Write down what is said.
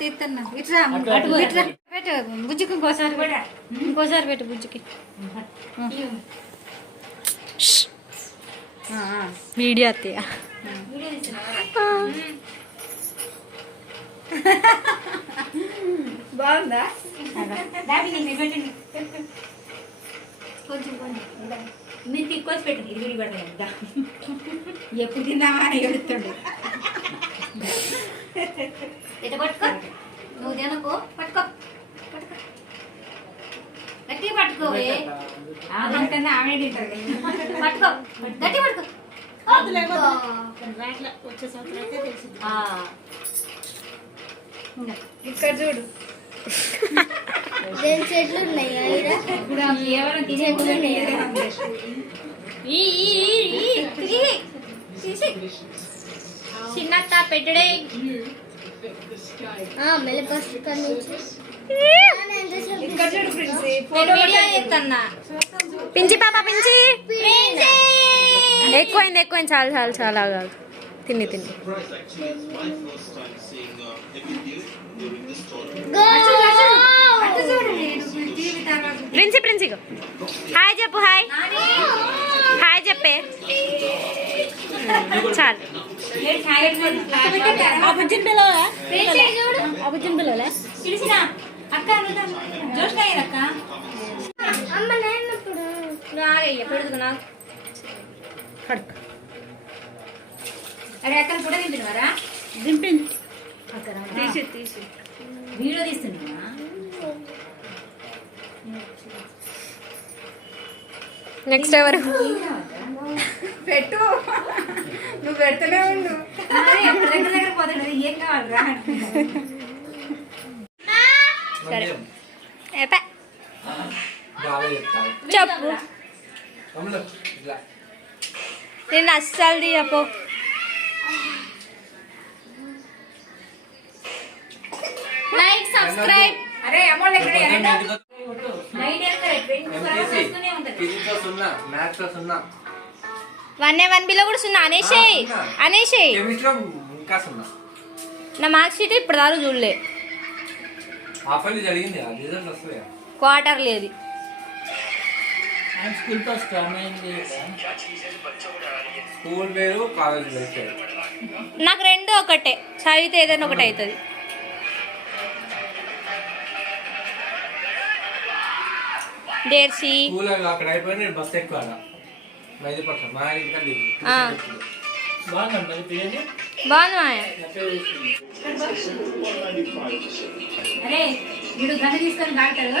తీస్తున్నా పెట్టు బుజ్జికి ఇంకోసారి పెట్టు బుజ్జికి వీడియో అత్తయ్య బాగుందా కొంచెం మీరు తీసుకొచ్చి పెట్టండి ఇది పడదా ఎప్పుడు తిన్నావా అని ఎడుతుండే ఎట్లా పట్టుకో నువ్వు తినకో పట్టుకో పట్టుకో గట్టి పట్టుకోవే అంతకన్నా ఆమె తింటుంది పట్టుకో గట్టి పట్టుకో ఇక్కడ చూడు చెట్లు ఉన్నాయి చిన్నత్త పెట్టడే ఇక్కడ చూడు ప్రిన్సీ వీడియో చేస్తున్నా పించి పాప పించి ఎక్కువైంది చాలా చాలా చాలా కాదు తిని ప్రిన్సి హాయ్ చెప్పు హాయ్ చెప్పే చాలు అక్క జోష్ అక్క పెడుతున్నా అరే అక్కడ కూడా తింటున్నారా దింపింది తీసి వీడియో తీస్తున్నా నెక్స్ట్ ఎవరు పెట్టు నువ్వు పెడుతూనే ఉండు దగ్గర పోతాడు ఏం కావాలరా సరే చెప్పు నేను అస్సలు తీయపో లైక్ సబ్స్క్రైబ్ అరే అమౌంట్ ఎక్కడ వన్ ఏ 1Bలో కూడా సున్నా అనేసేయి నా మార్క్ షీట్ ఇప్పుడు దాకా చూడలే క్వార్టర్ లేదు నాకు రెండు ఒకటే చదివితే ఏదైనా ఒకటి అవుతుంది దేర్సి బాగుంది మాయ అరే వీడు గంట తీసుకొని తాగుతాడు